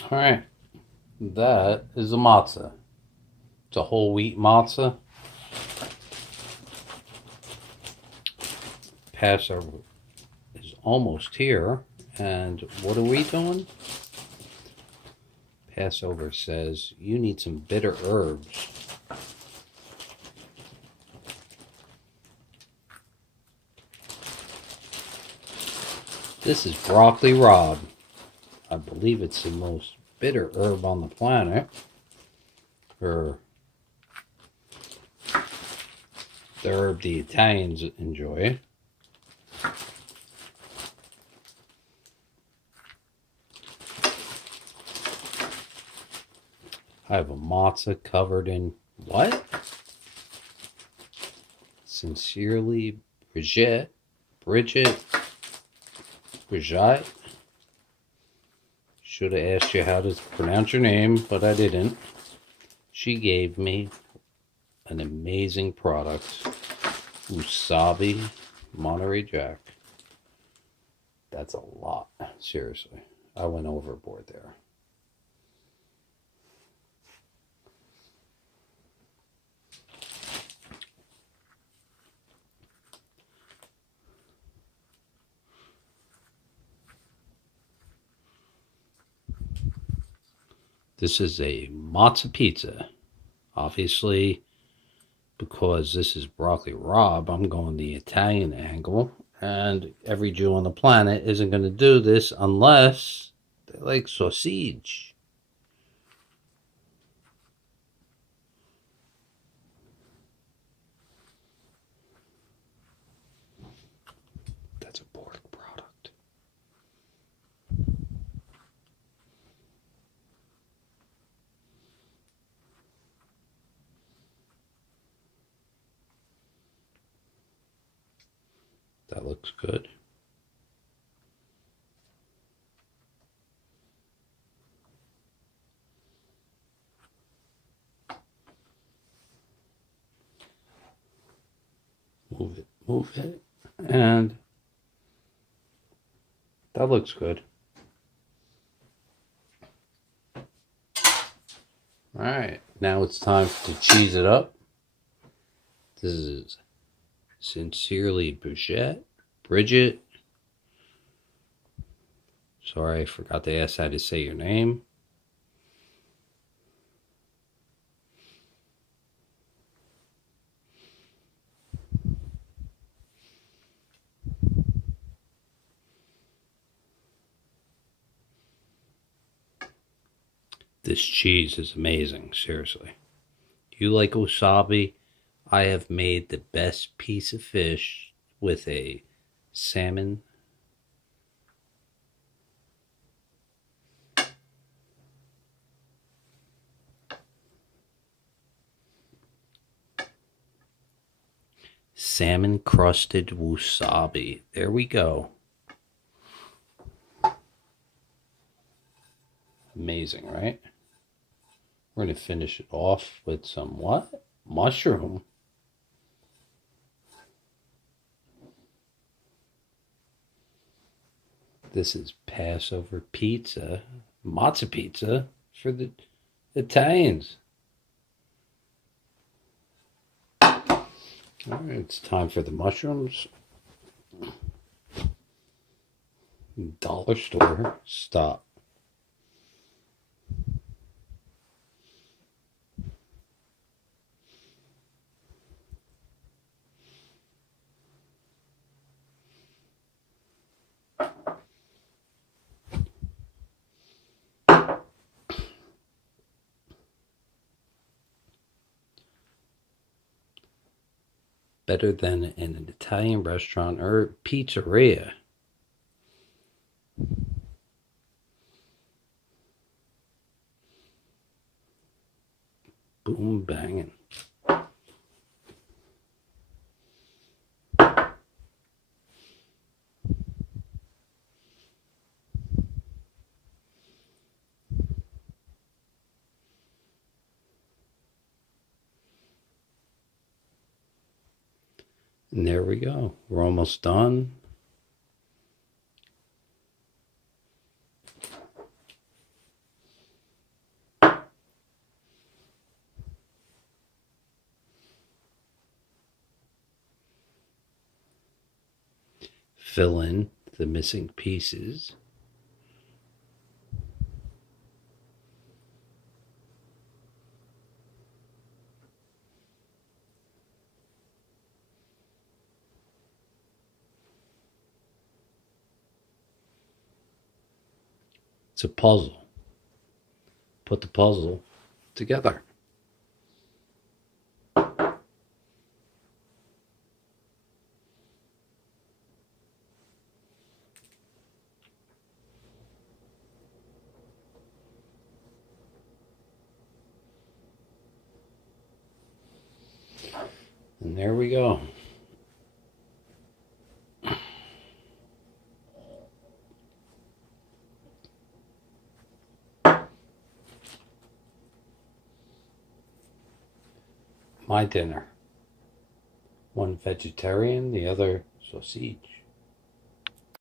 All right, that is a matzo. It's a whole wheat matzo. Passover is almost here, and what are we doing? Passover says you need some bitter herbs. This is broccoli rabe. I believe it's the most bitter herb on the planet, or the herb the Italians enjoy. I have a matzah covered in what? Sincerely, Bridget. Bridget. Should have asked you how to pronounce your name, but I didn't. She gave me an amazing product. Wasabi Monterey Jack. That's a lot. Seriously. I went overboard there. This is a matzo pizza. Obviously, because this is broccoli rabe, I'm going the Italian angle. And every Jew on the planet isn't going to do this unless they like sausage. That's a pork product. That looks good. Move it, and that looks good. All right, now it's time to cheese it up. This is Sincerely Bridget. Sorry, I forgot to ask how to say your name. This cheese is amazing, seriously. You like wasabi? I have made the best piece of fish with a salmon. Salmon crusted wasabi. There we go. Amazing, right? We're going to finish it off with some what? Mushroom. This is Passover pizza, matzo pizza for the Italians. All right, it's time for the mushrooms. Dollar store. Stop. Better than in an Italian restaurant or pizzeria. Boom banging. And there we go. We're almost done. fill in the missing pieces. It's a puzzle. Put the puzzle together. And there we go. My dinner. One vegetarian, the other sausage.